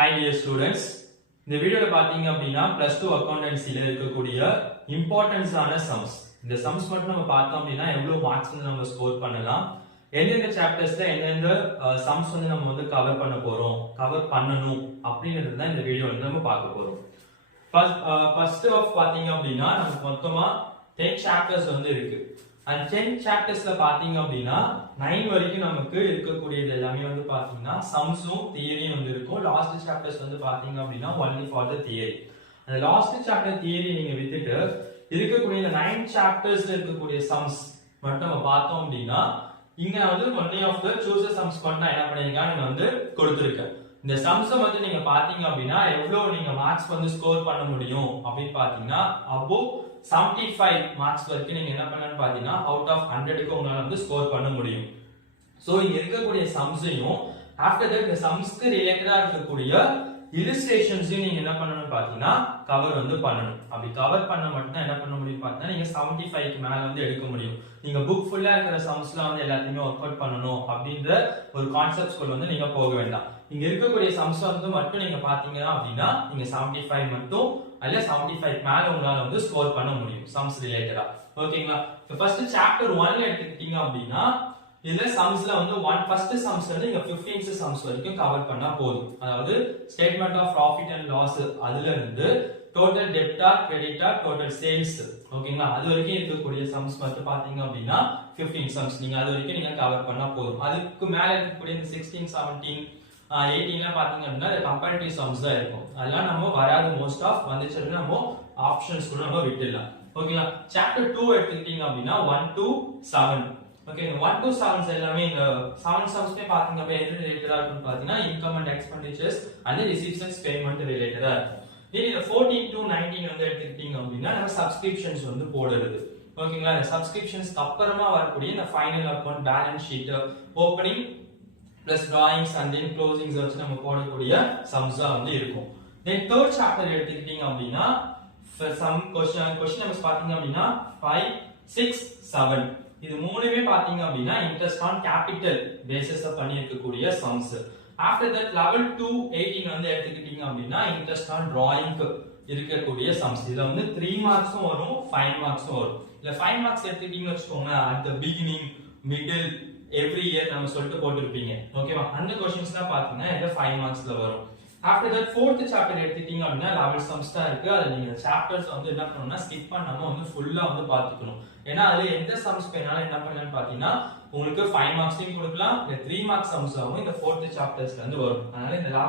Hi dear students, இந்த வீடியோல பாத்தீங்க அப்படின்னா plus 2 accountancyல இருக்கக்கூடிய இம்பார்ட்டன்ஸ் ஆன சம்ஸ். இந்த சம்ஸ் மட்டும் நம்ம பார்த்தோம் அப்படின்னா எவ்வளவு மார்க்ஸ் வந்து நம்ம ஸ்கோர் பண்ணலாம், எந்தெந்த சாப்டர்ஸ்ல எந்தெந்த சம்ஸ் வந்து நம்ம வந்து கவர் பண்ணணும் அப்படிங்கிறது தான் இந்த வீடியோல வந்து நம்ம பார்க்க போறோம். ஃபர்ஸ்ட் ஆஃப் பாத்தீங்க அப்படின்னா நமக்கு மொத்தமா 10 சாப்டர்ஸ் வந்து இருக்கு. and 10 சாப்டர்ஸ்ல பாத்தீங்க அப்படின்னா 9 வரைக்கும் நமக்கு இருக்கக்கூடியது எல்லாமே வந்து பாத்தீங்கன்னா சம்ஸும் தியரியும் வந்து இருக்கும். லாஸ்ட் சாப்டர்ஸ் வந்து பாத்தீங்க அப்படின்னா only for the theory. அந்த லாஸ்ட் சாப்டர் தியரி நீங்க விட்டுட்டு இருக்கக்கூடிய இந்த 9 சாப்டர்ஸ்ல இருக்கக்கூடிய சம்ஸ் மட்டும் நம்ம பார்த்தோம் அப்படின்னா இங்க வந்து only of the choose sums மட்டும் என்ன பண்ணிருக்காங்க வந்து கொடுத்திருக்கேன். இந்த சம்ஸ் வந்து நீங்க பாத்தீங்க அப்படின்னா எவ்வளவு நீங்க மார்க்ஸ் வந்து ஸ்கோர் பண்ண முடியும் அப்படின்னு பாத்தீங்கன்னா above 75 மார்க்ஸ் வரைக்கும் நீங்க என்ன பண்ணலாம்னு பாத்தீங்கன்னா அவுட் ஆஃப் 100க்கு உங்களால வந்து ஸ்கோர் பண்ண முடியும். சோ இங்க இருக்கக்கூடிய சம்ஸையும் ஆஃப்டர் தட் இந்த சம்ஸ்க்கு ரிலேட்டடா இருக்கக்கூடிய இல்லஸ்ட்ரேஷன்ஸையும் நீங்க என்ன பண்ணணும்னு பாத்தீங்கன்னா கவர் வந்து பண்ணணும். அப்படி கவர் பண்ண மட்டும் தான் என்ன பண்ண முடியும் பாத்தீங்கன்னா நீங்க 75க்கு மேல வந்து எடுக்க முடியும். நீங்க புக் ஃபுல்லா இருக்கிற சம்ஸ்லாம் வந்து எல்லாத்தையுமே ஒர்க் அவுட் பண்ணணும் அப்படின்ற ஒரு கான்செப்ட்ஸ்க்குள்ள வந்து நீங்க போக வேண்டாம். இங்க இருக்கக்கூடிய சம்ஸ் வந்து மட்டும் நீங்க பாத்தீங்க அப்படின்னா நீங்க 75 மட்டும் அல்ல 75 மேல உங்களால வந்து ஸ்கோர் பண்ண முடியும் சம்ஸ் ரிலேட்டடா. ஓகேங்களா? ஃபர்ஸ்ட் சாப்டர் 1ல எடுத்துக்கிட்டீங்க அப்படின்னா இதுல சம்ஸ்ல வந்து ஃபர்ஸ்ட் சம்ஸ் வந்து நீங்க 15 சம்ஸ் வரைக்கும் கவர் பண்ணா போதும். அதாவது statement of profit and loss அதுல இருந்து total debtor creditor total sales ஓகேங்களா அது வரைக்கும் இருக்கக்கூடிய சம்ஸ் மட்டும் பாத்தீங்க அப்படின்னா 15 சம்ஸ் நீங்க அது வரைக்கும் நீங்க கவர் பண்ணா போதும். அதுக்கு மேல இருக்கக்கூடிய 16 17 18ல பாத்தீங்க அப்படின்னா கம்பேரிட்டிவ் சம்ஸ் தான் இருக்கும். அதெல்லாம் நம்ம வராது மோஸ்ட் ஆஃப் வந்துச்சுன்னா நம்ம ஆப்ஷன்ஸ் கூட நம்ம விட்டுடலாம். ஓகேங்களா? சாப்டர் 2 எடுத்துக்கிட்டீங்க அப்படின்னா 1 to 7 ஓகே 1 to 7 எல்லாமே இந்த 7 சம்ஸ்மே பாத்தீங்க அப்படின்னா எது ரிலேட்டடா இருக்குன்னு பாத்தீங்கன்னா income and expenditures and receives payment ரிலேட்டடா இருக்கும். இதுல 14 to 19 வந்து எடுத்துக்கிட்டீங்க அப்படின்னா நம்ம சப்ஸ்கிரிப்ஷன்ஸ் வந்து போடுறது. ஓகேங்களா? இந்த சப்ஸ்கிரிப்ஷன்ஸ்க்கு அப்புறமா வரக்கூடிய இந்த final account balance sheet opening plus drawings and then closings வச்சு நம்ம போடக்கூடிய சம்ஸா வந்து இருக்கும். தென் தேர்ட் சாப்டர் எடுத்துக்கிட்டீங்க அப்படின்னா சம் क्वेश्चन நம்பர்ஸ் பாத்தீங்க அப்படின்னா 5 6 7 இது மூணுமே பாத்தீங்க அப்படின்னா இன்ட்ரஸ்ட் ஆன் கேபிட்டல் பேசிஸ்ல பண்ணி இருக்கக்கூடிய சம்ஸ். ஆஃப்டர் தட் லெவல் 2 18 வந்து எடுத்துக்கிட்டீங்க அப்படின்னா இன்ட்ரஸ்ட் ஆன் டிராயிங்க்கு இருக்கக்கூடிய சம்ஸ். இதுல வந்து 3 மார்க்ஸும் வரும் 5 மார்க்ஸும் வரும். இல்ல 5 மார்க்ஸ் எடுத்துக்கிட்டீங்கன்னு வச்சுக்கோங்க at the beginning middle every year நம்ம சொல்லிட்டு போட்டுருப்பீங்க. ஓகேவா? அந்த क्वेश्चंस தான் பாத்தீங்கன்னா இந்த 5 மார்க்ஸ்ல வரும். ஆஃப்டர் தட் ஃபோர்த் சாப்டர் எடுத்துக்கிட்டீங்க அப்படின்னா லெவல் சம்ஸ் தான் இருக்கு. அது நீங்க சாப்டர்ஸ் வந்து என்ன பண்ணணும்னா ஸ்கிப் பண்ணாம வந்து ஃபுல்லா வந்து பாத்துக்கணும். ஏன்னா அதுல எந்த சம்ஸ் வேணாலும் என்ன பண்ணலாம்னு பாத்தீங்கன்னா உங்களுக்கு 5 மார்க்ஸையும் கொடுக்கலாம் இல்ல 3 மார்க்ஸ் சம்ஸ் ஆகும் இந்த ஃபோர்த் சாப்டர்ஸ்ல இருந்து வரும். அதனால இந்த லெவல்